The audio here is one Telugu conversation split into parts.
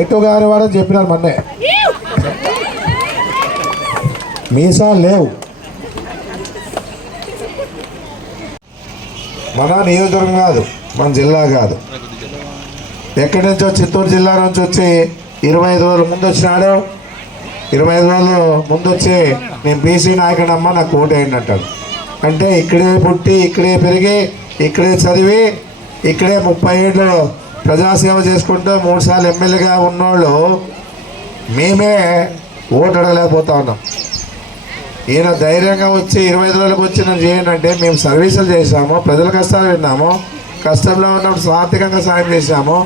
ఎటు గారి వాడని చెప్పినారు మొన్నే. మీసా లేవు. మన నియోజకవర్గం కాదు మన జిల్లా కాదు. ఎక్కడి నుంచో చిత్తూరు జిల్లా నుంచి వచ్చి ఇరవై ఐదు రోజుల ముందు వచ్చినాడు. ఇరవై ఐదు రోజులు ముందు వచ్చి నేను బీసీ నాయకుడమ్మ నాకు ఓటు అంటాడు అంటే ఇక్కడే పుట్టి ఇక్కడే పెరిగి ఇక్కడే చదివి ఇక్కడే ముప్పై ఏళ్ళు ప్రజాసేవ చేసుకుంటూ మూడు సార్లు ఎమ్మెల్యేగా ఉన్నోళ్ళు మేమే ఓటు అడగలేకపోతా ఉన్నాం. ఈయన ధైర్యంగా వచ్చి ఇరవై ఐదు రోజులకు వచ్చి నన్ను చేయండి అంటే మేము సర్వీసులు చేశాము ప్రజల కష్టాలు విన్నాము కష్టంలో ఉన్నప్పుడు సాత్వికంగా సాయం చేశాము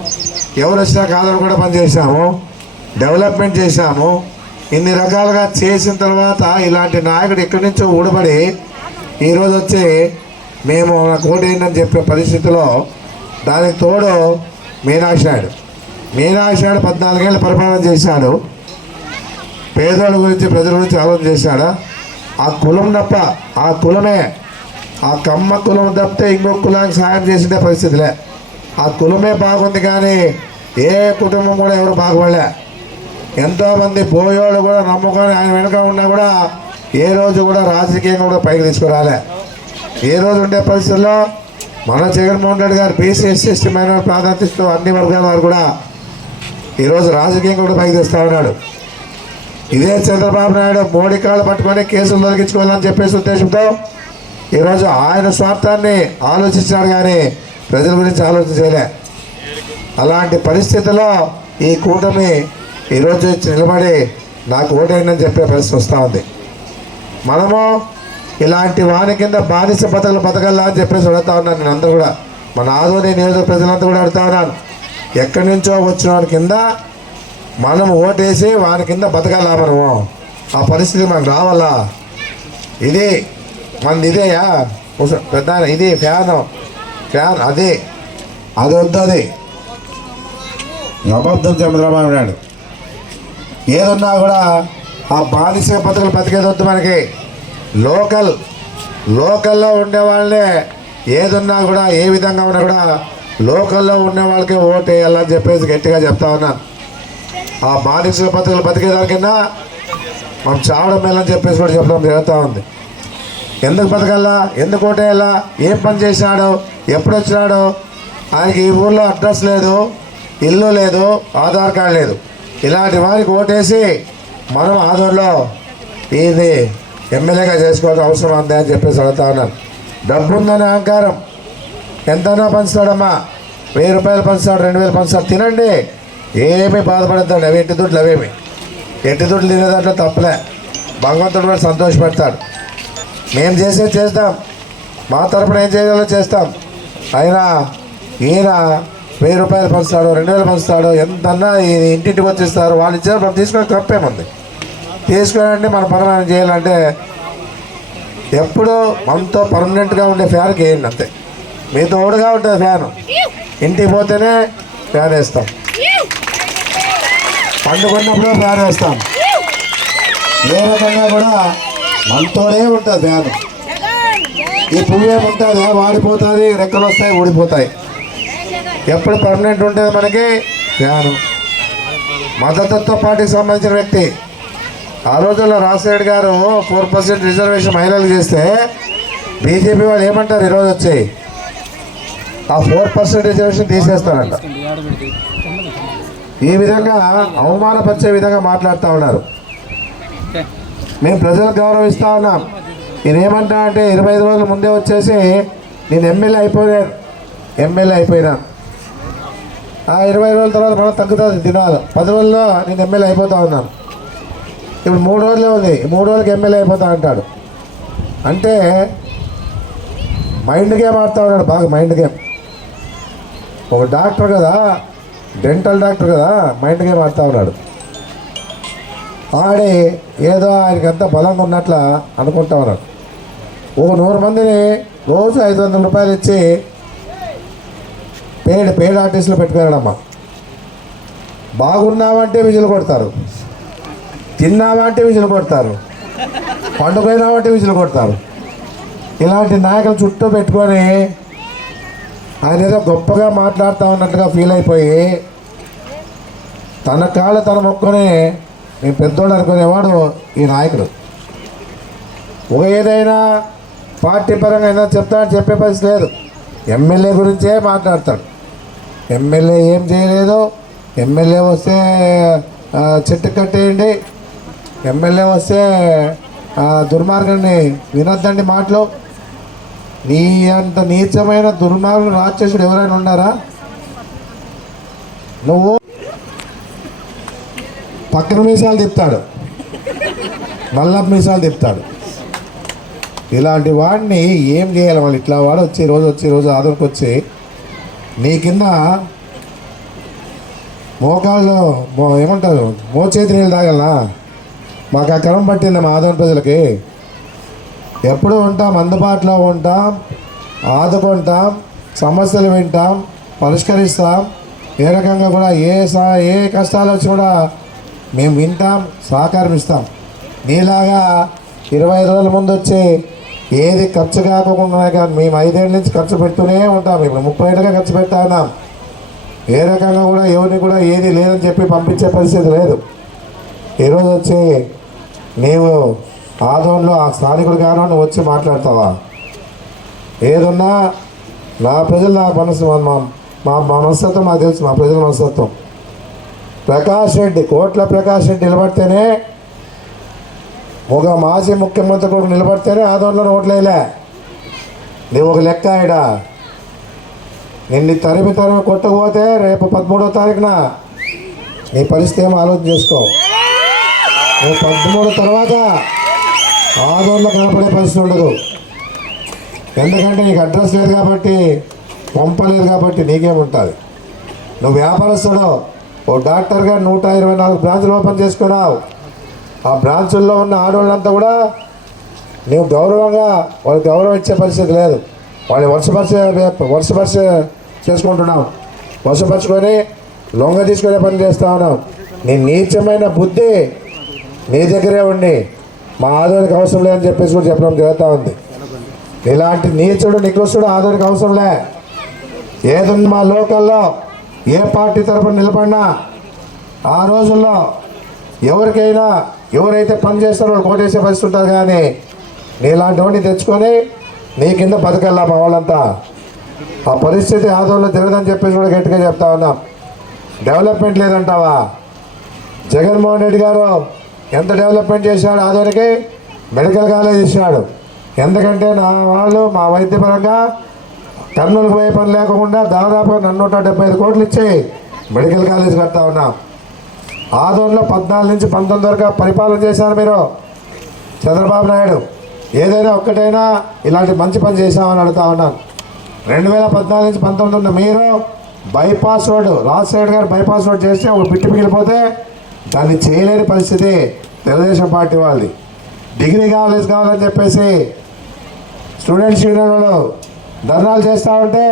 ఎవరు వచ్చినా కాదని కూడా పనిచేసాము డెవలప్మెంట్ చేశాము. ఇన్ని రకాలుగా చేసిన తర్వాత ఇలాంటి నాయకుడు ఎక్కడి నుంచో ఊడబడి ఈరోజు వచ్చి మేము నాకు ఓటేయండి అని చెప్పే పరిస్థితిలో దానికి తోడు మీనాక్షి నాయుడు. పద్నాలుగేళ్ళు పరిపాలన చేశాడు. పేదోళ్ళ గురించి ప్రజల గురించి ఆలోచన చేశాడా? ఆ కులం తప్ప ఆ కులమే ఆ కమ్మ కులం తప్పితే ఇంకొక కులానికి సాయం చేసిన పరిస్థితిలే. ఆ కులమే బాగుంది కానీ ఏ కుటుంబం కూడా ఎవరు బాగుపడలే. ఎంతోమంది పోయేవాళ్ళు కూడా నమ్ముకొని ఆయన వెనుక ఉన్నా కూడా ఏ రోజు కూడా రాజకీయంగా కూడా పైకి తీసుకురాలే. ఏ రోజు ఉండే పరిస్థితుల్లో మన జగన్మోహన్ రెడ్డి గారు బీసీ ఎస్సీ ఎస్టీ మైనార్ ప్రాధాన్యతతో అన్ని వర్గాల వారు కూడా ఈరోజు రాజకీయం కూడా పైకి తెస్తా ఉన్నాడు. ఇదే చంద్రబాబు నాయుడు మోడీ కాళ్ళు పట్టుకొని కేసులు తొలగించుకోవాలని చెప్పేసి ఉద్దేశంతో ఈరోజు ఆయన స్వార్థాన్ని ఆలోచించాడు కానీ ప్రజల గురించి ఆలోచించలే అలాంటి పరిస్థితుల్లో ఈ కూటమి ఈరోజు నిలబడి నాకు ఓటైందని చెప్పే పరిస్థితి వస్తూ ఉంది. మనము ఇలాంటి వాని కింద బానిస బతకలు బతకల్లా అని చెప్పేసి అడుగుతా ఉన్నాను నేను అందరూ కూడా. మన ఆదోని నియోజక ప్రజలంతా కూడా అడుగుతా ఉన్నాను. ఎక్కడి నుంచో వచ్చిన వాని కింద మనం ఓటేసి వాని కింద బతకాలా మనము? ఆ పరిస్థితి మనకు రావాలా? ఇది మనది ఇదేయా ఉస- పెద్ద ఇది ఫ్యాన్ ఫ్యాన్ అది. అది వద్దు అది. అబద్ధం చంద్రబాబు నాయుడు. ఏదన్నా కూడా ఆ బానిస బతుకులు బతికేది వద్దు మనకి. లోకల్ లోకల్లో ఉండే వాళ్ళే ఏదున్నా కూడా ఏ విధంగా ఉన్నా కూడా లోకల్లో ఉండే వాళ్ళకి ఓటు వేయాలని చెప్పేసి గట్టిగా చెప్తా ఉన్నాను ఆ బానిస పత్రికలు బతికేదానికన్నా మనం చావడం మేలని చెప్పేసి కూడా చెప్పడం జరుగుతూ ఉంది. ఎందుకు బతకల్లా ఎందుకు ఓటేయాలా ఏం పని చేసినాడు? ఎప్పుడు వచ్చినాడు? ఆయనకి ఈ ఊర్లో అడ్రస్ లేదు ఇల్లు లేదు ఆధార్ కార్డు లేదు. ఇలాంటి వారికి ఓటేసి మనం ఆధార్లో ఇది ఎమ్మెల్యేగా చేసుకోవాల్సిన అవసరం ఉంది అని చెప్పేసి అడుగుతా ఉన్నాను డబ్బు ఉందనే అహంకారం. ఎంతైనా పంచుతాడమ్మా. వెయ్యి రూపాయలు పంచుతాడు రెండు వేలు పంచుతాడు. తినండి. ఏమీ బాధపడతాడు అవి ఎట్టి దుడ్లు అవేమి. ఎట్టి దుడ్లు తినేదాంట్లో తప్పలే. భగవంతుడు కూడా సంతోషపెడతాడు. మేము చేసేది చేస్తాం. మా తరపున ఏం చేయాలో చేస్తాం. అయినా ఈయన వెయ్యి రూపాయలు పంచుతాడు రెండు వేలు పంచుతాడు ఎంతన్నా ఇంటింటికి వచ్చిస్తారు వాళ్ళు ఇచ్చారు మనం తీసుకునే తప్పేముంది. తీసుకురండి మన పని చేయాలంటే ఎప్పుడు మనతో పర్మనెంట్గా ఉండే ఫ్యాన్ వేయండి అంతే. మీ తోడుగా ఉంటుంది ఫ్యాను ఇంటికి పోతేనే ఫ్యాన్ వేస్తాం. పండుకున్నప్పుడు ఫ్యాన్ వేస్తాం. ఏ రకంగా కూడా మనతోనే ఉంటుంది ఫ్యాన్ ఈ పువ్వే ఉంటుంది వాడిపోతుంది రెక్కలు వస్తాయి ఊడిపోతాయి. ఎప్పుడు పర్మనెంట్ ఉంటుంది మనకి? ఫ్యాను మద్దతుతో పార్టీకి సంబంధించిన వ్యక్తి. ఆ రోజుల్లో రాజశేఖర్ గారు ఫోర్ పర్సెంట్ రిజర్వేషన్ మహిళలు చేస్తే బీజేపీ వాళ్ళు ఏమంటారు ఈరోజు వచ్చి? ఆ ఫోర్ పర్సెంట్ రిజర్వేషన్ తీసేస్తారంట. ఈ విధంగా అవమానపరిచే విధంగా మాట్లాడుతూ ఉన్నారు. మేము ప్రజలకు గౌరవిస్తూ ఉన్నాం. నేను ఏమంటా అంటే ఇరవై ఐదు రోజుల ముందే వచ్చేసి నేను ఎమ్మెల్యే అయిపోయాను. ఎమ్మెల్యే అయిపోయినాను ఆ ఇరవై రోజుల తర్వాత మనం తగ్గుతుంది దినాలు. పది రోజుల్లో నేను ఎమ్మెల్యే అయిపోతా ఉన్నాను. ఇప్పుడు మూడు రోజులే ఉంది. ఈ మూడు రోజులకి ఎమ్మెల్యే అయిపోతా అంటాడు. అంటే మైండ్ గేమ్ ఆడుతూ ఉన్నాడు బాగా మైండ్ గేమ్. ఒక డాక్టర్ కదా డెంటల్ డాక్టర్ కదా మైండ్ గేమ్ ఆడుతూ ఉన్నాడు. ఆడి ఏదో ఆయనకంతా బలంగా ఉన్నట్ల అనుకుంటా ఉన్నాడు. ఓ నూరు మందిని రోజు ఐదు వందల రూపాయలు ఇచ్చి పేడ్ పేడ్ ఆర్టిస్టులు పెట్టుకున్నాడమ్మా బాగున్నామంటే విజులు కొడతారు. తిన్నామంటే విజులు కొడతారు. పండుగైనామంటే విజులు కొడతారు. ఇలాంటి నాయకులు చుట్టూ పెట్టుకొని ఆయన ఏదో గొప్పగా మాట్లాడుతూ ఉన్నట్టుగా ఫీల్ అయిపోయి తన కాళ్ళు తన మొక్కుని నేను పెద్దోడు అనుకునేవాడు ఈ నాయకుడు. ఒక ఏదైనా పార్టీ పరంగా ఏదైనా చెప్తాడని చెప్పే పరిస్థితి లేదు. ఎమ్మెల్యే గురించే మాట్లాడతాడు. ఎమ్మెల్యే ఏం చేయలేదు ఎమ్మెల్యే వస్తే చెట్టు కట్టేయండి ఎమ్మెల్యే వస్తే ఆ, దుర్మార్గాన్ని వినొద్దండి మాటలు. నీ అంత నీచమైన దుర్మార్గుడు రాక్షసుడు ఎవరైనా ఉన్నారా? నువ్వు పక్కన మీసాలు తిప్పుతాడు. నల్ల మీసాలు తిప్పుతాడు. ఇలాంటి వాడిని ఏం చేయాలి? వాళ్ళు ఇట్లా వాడు వచ్చి రోజు వచ్చి రోజు ఆదరికి వచ్చి నీ కింద మోకాళ్ళు మో ఏమంటారు? మోచేతి నీళ్ళు తాగలనా? మాకు ఆ క్రమం పట్టింది మా ప్రజలకి. ఎప్పుడు ఉంటాం అందుబాటులో ఉంటాం ఆదుకుంటాం సమస్యలు వింటాం పరిష్కరిస్తాం. ఏ రకంగా కూడా ఏ సా ఏ కష్టాలు వచ్చి కూడా మేము వింటాం సహకారం ఇస్తాం. నీలాగా ఇరవై ఐదు రోజుల ముందు వచ్చి ఏది ఖర్చు కాకుండా కానీ మేము ఐదేళ్ళ నుంచి ఖర్చు పెడుతూనే ఉంటాం. ఇప్పుడు ముప్పై ఏళ్ళుగా ఖర్చు పెడతా ఉన్నాం. ఏ రకంగా కూడా ఎవరిని కూడా ఏది లేదని చెప్పి పంపించే పరిస్థితి లేదు. ఈరోజు వచ్చి నీవు ఆదోన్లో ఆ స్థానికుడు కాను నువ్వు వచ్చి మాట్లాడతావా? ఏదున్నా నా ప్రజలు నా మనసు మా మా- మనస్తత్వం నాకు తెలుసు మా ప్రజల మనస్తత్వం. ప్రకాష్ రెడ్డి కోట్ల ప్రకాష్ రెడ్డి నిలబడితేనే ఒక మాజీ ముఖ్యమంత్రి కూడా నిలబడితేనే ఆదోన్లో ఓట్లేలే నువ్వు ఒక లెక్క ఆయడా నిన్ను తరిమి తరిమి కొట్టకపోతే రేపు పదమూడో తారీఖున నీ పరిస్థితి ఏమో ఆలోచన చేసుకో. పదమూడు తర్వాత ఆదోళన కనపడే పరిస్థితి ఉండదు. ఎందుకంటే నీకు అడ్రస్ లేదు కాబట్టి పంపలేదు కాబట్టి నీకేముంటుంది నువ్వు వ్యాపారస్తుడు ఓ డాక్టర్గా నూట ఇరవై నాలుగు బ్రాంచులు ఓపెన్ చేసుకున్నావు. ఆ బ్రాంచుల్లో ఉన్న ఆడవాళ్ళంతా కూడా నువ్వు గౌరవంగా వాళ్ళకి గౌరవం ఇచ్చే పరిస్థితి లేదు. వాళ్ళు వర్షపరిచే వర్షపరిచ చేసుకుంటున్నావు. వర్షపరచుకొని లొంగ తీసుకునే పని చేస్తా ఉన్నావు. నీ నీచమైన బుద్ధి నీ దగ్గరే ఉండి మా ఆదోనికి అవసరం లేదని చెప్పేసి కూడా చెప్పడం జరుగుతూ ఉంది. ఇలాంటి నీచుడు నికృష్టుడు ఆదోనికి అవసరం లే. ఏదన్నా మా లోకల్లో ఏ పార్టీ తరపున నిలబడినా ఆ రోజుల్లో ఎవరికైనా ఎవరైతే పని చేస్తారో వాళ్ళు కోటేసే పరిస్థితి ఉంటారు కానీ నీలాంటి వాడిని తెచ్చుకొని నీ కింద బతకల్లా మా వాళ్ళంతా. ఆ పరిస్థితి ఆదోళన జరగదని చెప్పేసి కూడా గట్టిగా చెప్తా ఉన్నాం. డెవలప్మెంట్ లేదంటావా? జగన్మోహన్ రెడ్డి గారు ఎంత డెవలప్మెంట్ చేశాడు ఆదోనికి? మెడికల్ కాలేజ్ ఇచ్చాడు. ఎందుకంటే నా వాళ్ళు మా వైద్యపరంగా కర్నూలుకు పోయే పని లేకుండా దాదాపు నూట డెబ్బై ఐదు కోట్లు ఇచ్చి మెడికల్ కాలేజ్ కడతా ఉన్నాం. ఆదోన్లో పద్నాలుగు నుంచి పంతొమ్మిది వరకు పరిపాలన చేశారు మీరు చంద్రబాబు నాయుడు. ఏదైనా ఒక్కటైనా ఇలాంటి మంచి పని చేశామని అడుగుతా ఉన్నాను. రెండు వేల పద్నాలుగు నుంచి పంతొమ్మిది ఉన్న మీరు బైపాస్ రోడ్డు రాజశేఖర్ గారు బైపాస్ రోడ్ చేస్తే ఒక పిట్టి మిగిలిపోతే దాన్ని చేయలేని పరిస్థితి తెలుగుదేశం పార్టీ వాళ్ళది. డిగ్రీ కాలేజ్ కావాలని చెప్పేసి స్టూడెంట్స్ యూనియన్లు ధర్నాలు చేస్తూ ఉంటే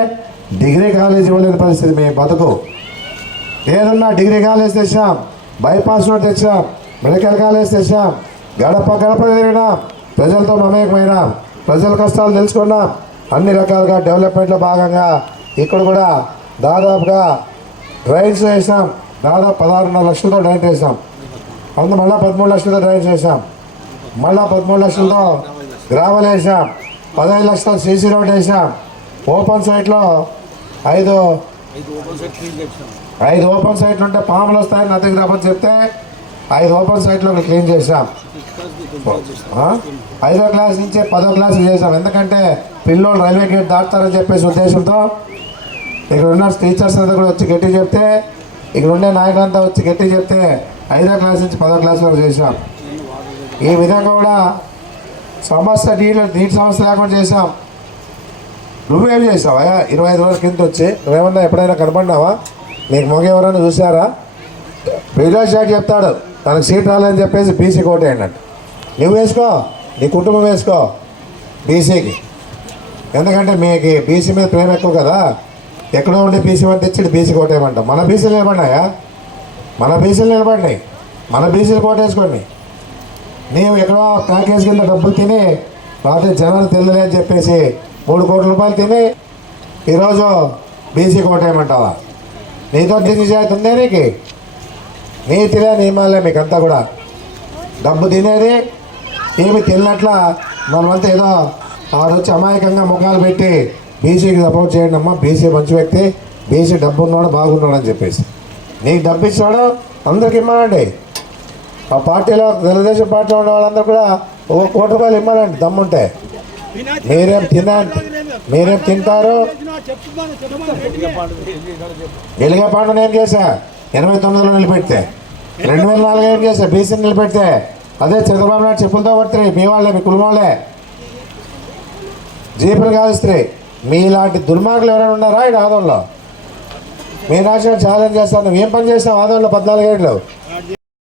డిగ్రీ కాలేజ్ ఇవ్వలేని పరిస్థితి మేము బతుకు. ఏదన్నా డిగ్రీ కాలేజ్ తెచ్చాం బైపాస్ రోడ్ తెచ్చాం మెడికల్ కాలేజ్ తెచ్చాం గడప గడప తిరిగినాం ప్రజలతో మమేకమైనాం ప్రజల కష్టాలు తెలుసుకున్నాం అన్ని రకాలుగా డెవలప్మెంట్లో భాగంగా ఇక్కడ కూడా దాదాపుగా డ్రైన్స్ వేసాం దాదాపు పదహారున్నర లక్షలతో డ్రైన్ చేసాం అందులో మళ్ళీ పదమూడు లక్షలతో డ్రైన్స్ చేసాం మళ్ళీ పదమూడు లక్షలతో గ్రావెల్ వేసాం పదహైదు లక్షలతో సీసీ రోడ్ వేసాం ఓపెన్ సైట్లో ఐదు ఐదు ఓపెన్ సైట్లు ఉంటే పాములు వస్తాయని నా దగ్గర రమ్మని చెప్తే ఐదు ఓపెన్ సైట్లో క్లీన్ చేసాం ఐదో క్లాస్ నుంచి పదో క్లాస్ చేసాం ఎందుకంటే పిల్లోళ్ళు రైల్వే గేట్ దాటుతారని చెప్పేసి ఉద్దేశంతో ఇక్కడ ఉన్న టీచర్స్ అంతా కూడా వచ్చి గట్టి చెప్తే ఇక్కడ ఉండే నాయకులంతా వచ్చి గట్టి చెప్తే ఐదో క్లాస్ నుంచి పదో క్లాస్ వరకు చేసాం ఈ విధంగా కూడా సమస్య నీళ్ళు నీటి సమస్య లేకుండా చేసాం నువ్వేం చేసావా ఇరవై ఐదు రోజుల కింద వచ్చి నువ్వేమన్నా ఎప్పుడైనా కనపడినావా నీకు మొగ ఎవరైనా చూసారా ఫిరోజ్ షాట్ చెప్తాడు తనకు సీట్ రాలేదని చెప్పేసి బీసీ కోట అన్నట్టు. నువ్వు వేసుకో నీ కుటుంబం వేసుకో బీసీకి. ఎందుకంటే మీకు బీసీ మీద ప్రేమ ఎక్కువ కదా. ఎక్కడో ఉండే బీసీ వాళ్ళు తెచ్చి బీసీ కోటేయమంటాం. మన బీసీలు నిలబడినాయా మన బీసీలు నిలబడినాయి. మన బీసీలు కోటేసుకోండి నీవు ఎక్కడో ప్యాకేజ్ కింద డబ్బులు తిని రాత్రి జనాలు తెలియలే అని చెప్పేసి మూడు కోట్ల రూపాయలు తిని ఈరోజు బీసీ కోటేయమంటావా? నీతో నిజాయితీ ఉందే నీకు? నీతిలే నియమాలే మీకంతా కూడా. డబ్బు తినేది ఏమి తిన్నట్ల మనమంతా ఏదో ఆడొచ్చి వచ్చి అమాయకంగా ముఖాలు పెట్టి బీసీకి సపోర్ట్ చేయండి అమ్మా. బీసీ మంచి వ్యక్తి. బీసీ డబ్బు ఉన్నాడు బాగున్నాడు అని చెప్పేసి. నీకు డబ్బు ఇచ్చినాడు అందరికి ఇమ్మనండి ఆ పార్టీలో తెలుగుదేశం పార్టీలో ఉన్న వాళ్ళందరూ కూడా ఒక కోటి రూపాయలు ఇమ్మానండి దమ్ముంటే. మీరేం తిన మీరేం తింటారు? వెలుగే పాండు నేను చేశా. ఎనభై తొమ్మిదిలో నిలబెడితే. రెండు వేల నాలుగు ఏం చేశా? బీసీని నిలబెడితే. అదే చంద్రబాబు నాయుడు చెప్పులతో కొడుతున్నాయి మీ వాళ్ళే మీ కుటుంబం వాళ్ళే. జీపులు స్త్రీ. మీలాంటి దుర్మార్గులు ఎవరైనా ఉన్నారా ఈ ఆదంలో మీ రాసిన ఛాలెంజ్ చేస్తాను ఏం పని చేస్తావు ఆదంలో పద్నాలుగేళ్ళు.